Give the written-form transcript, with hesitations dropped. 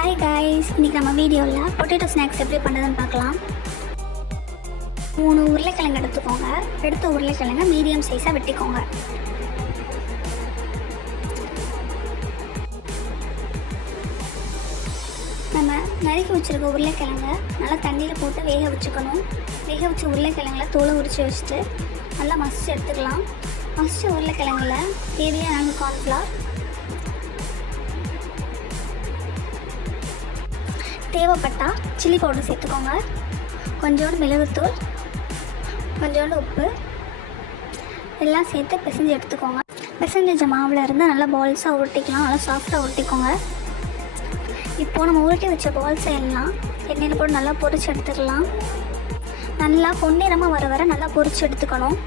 Hi guys, இன்றைக்கி நம்ம வீடியோவில் பொட்டேட்டோ ஸ்நாக்ஸ் எப்படி பண்ணுறதுன்னு பார்க்கலாம். 3 உருளைக்கிழங்கு எடுத்துக்கோங்க. எடுத்த உருளைக்கிழங்கு மீடியம் சைஸாக வெட்டிக்கோங்க. நம்ம நறுக்கி வச்சுருக்க உருளைக்கிழங்கை நல்லா தண்ணியில் போட்டு வேக வச்சுக்கணும். வேக வச்ச உருளைக்கிழங்குல தோலை உரித்து வச்சுட்டு நல்லா மசிச்சு எடுத்துக்கலாம். மசிச்ச உருளைக்கிழங்குல தேவையான கார்ன்ஃப்ளவர், தேவைப்பட்டால் சில்லி பவுடர் சேர்த்துக்கோங்க. கொஞ்சோண்டு மிளகுத்தூள், கொஞ்சோண்டு உப்பு எல்லாம் சேர்த்து பிசைஞ்சு எடுத்துக்கோங்க. பிசைஞ்ச மாவில் இருந்து நல்லா பால்ஸாக உருட்டிக்கலாம். நல்லா சாஃப்டாக உருட்டிக்கோங்க. இப்போது நம்ம உருட்டி வச்ச பால்ஸை எல்லாம் எண்ணெயில் போட்டு நல்லா பொரிச்சு எடுத்துக்கலாம். நல்லா பொன்னிறமாக வர நல்லா பொரிச்சு எடுத்துக்கணும்.